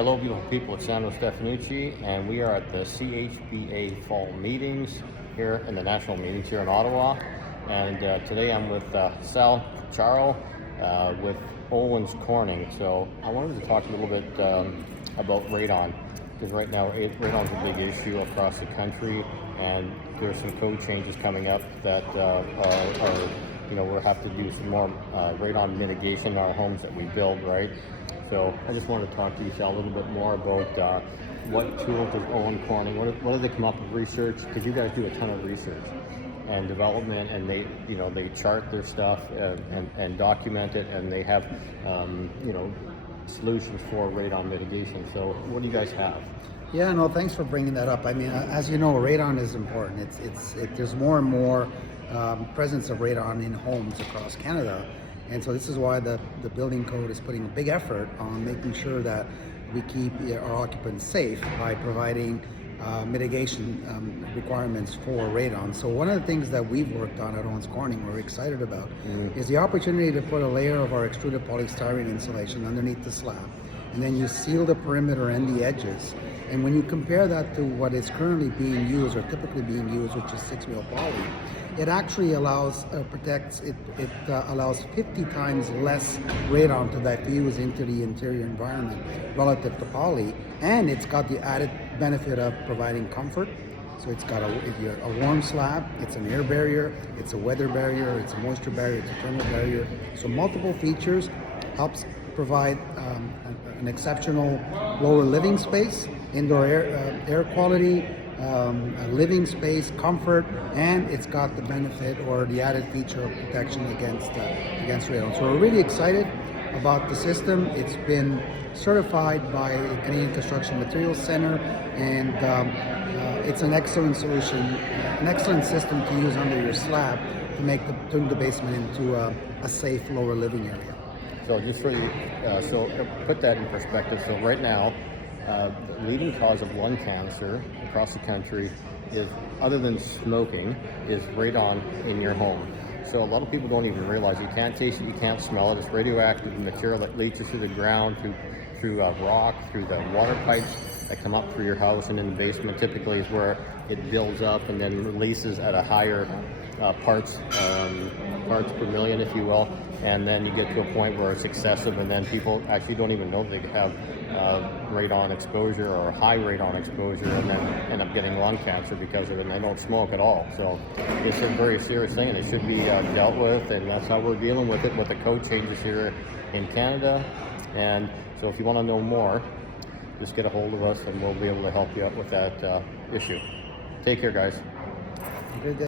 Hello, beautiful people. It's Sandro and we are at the CHBA fall meetings here in the national meetings here in Ottawa. And today I'm with Ciarlo with Owens Corning. So I wanted to talk a little bit about radon, because right now radon's a big issue across the country, and there's some code changes coming up that we'll have to do some more radon mitigation in our homes that we build, right? So I just wanted to talk to you a little bit more about what tools does Owens Corning, what do they come up with research? Because you guys do a ton of research and development, and they chart their stuff and document it, and they have solutions for radon mitigation. So what do you guys have? Yeah, no, thanks for bringing that up. I mean, as you know, radon is important. There's more and more presence of radon in homes across Canada. And so this is why the building code is putting a big effort on making sure that we keep our occupants safe by providing mitigation requirements for radon. So one of the things that we've worked on at Owens Corning, we're excited about, is the opportunity to put a layer of our extruded polystyrene insulation underneath the slab. And then you seal the perimeter and the edges. And when you compare that to what is currently being used or typically being used, which is 6-wheel poly, it actually allows, allows 50 times less radon to diffuse into the interior environment relative to poly. And it's got the added benefit of providing comfort. So it's got a warm slab, it's an air barrier, it's a weather barrier, it's a moisture barrier, it's a thermal barrier. So multiple features helps provide an exceptional lower living space, indoor air quality, living space, comfort, and it's got the benefit or the added feature of protection against radon. So we're really excited about the system. It's been certified by the Canadian Construction Materials Center, and it's an excellent solution, an excellent system to use under your slab to turn the basement into a safe lower living area. So just for you, so put that in perspective. So right now, the leading cause of lung cancer across the country is, other than smoking, is radon in your home. So a lot of people don't even realize you can't taste it, you can't smell it. It's radioactive material that leaches through the ground, through rock, through the water pipes that come up through your house, and in the basement typically is where it builds up and then releases at a higher parts per million, if you will, and then you get to a point where it's excessive, and then people actually don't even know they have radon exposure or high radon exposure, and then end up getting lung cancer because of it, and they don't smoke at all. So it's a very serious thing, and it should be dealt with, and that's how we're dealing with it with the code changes here in Canada. And so if you want to know more, just get a hold of us and we'll be able to help you out with that issue. Take care, guys. Good day.